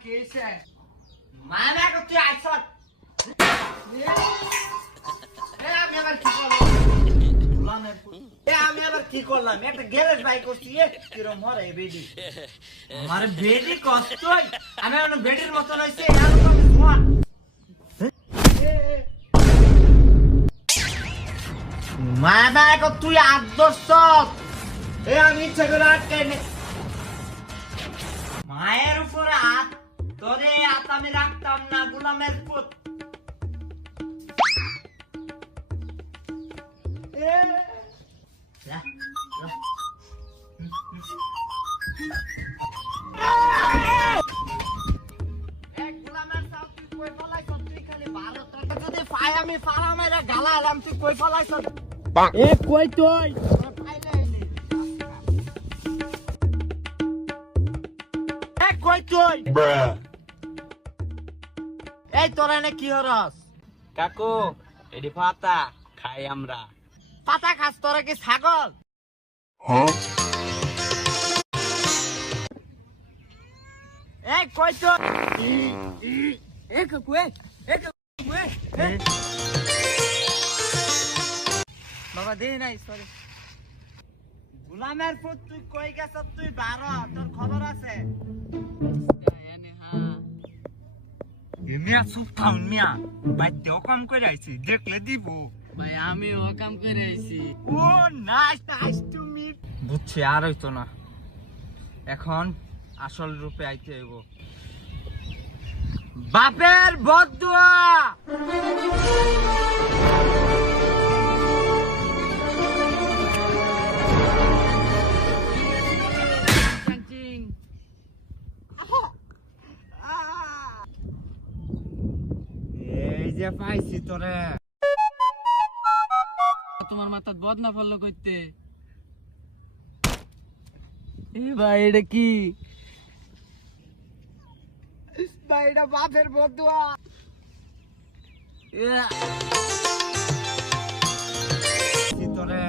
কি হইছে মানা করতে আইছ আমি আবার কি করলাম আমি আবার কি করলাম একটা গ্যারেজ বাইক করছি কিরম হরে বেডি আমার বেডি কষ্টই আমি এখন বেডির মতন হইছে এরকম ধোয়া মানা কর তুই আদর্শ আমি ইচ্ছা করে আটকাই মায়ের উপরে হাত তোরে হাত আমি রাখতাম না গোলামের পুত আমি ফারা মেরা গালা এলাম তুই কই ফলাইছ এ কই তুই কই তুই এই তোরা এনে কি হরস কাকু এডি পাতা খাই আমরা পাতা খাস তোরা কি ছাগল এই কই তুই এ কাকু এ কাকু বাবা দে নাই সরি গোলামের পুত তুই কই গেছ তুই 12 তোর খবর আছে মিয়া চুপ থাম মিয়া বাইতে কাম করে আইছি দেখলে দিব ভাই আমি ও কাম করে আইছি ও নাইস টু মিট বুঝছি আর হইতো না এখন আসল রূপে আইতে হইব বাপের বদদুয়া যে পাইছি তোরে তোমার মাথাত বদনা ফললো কইতে এ ভাই এটা কি ভাই এটা বাপের বদুয়া তোরে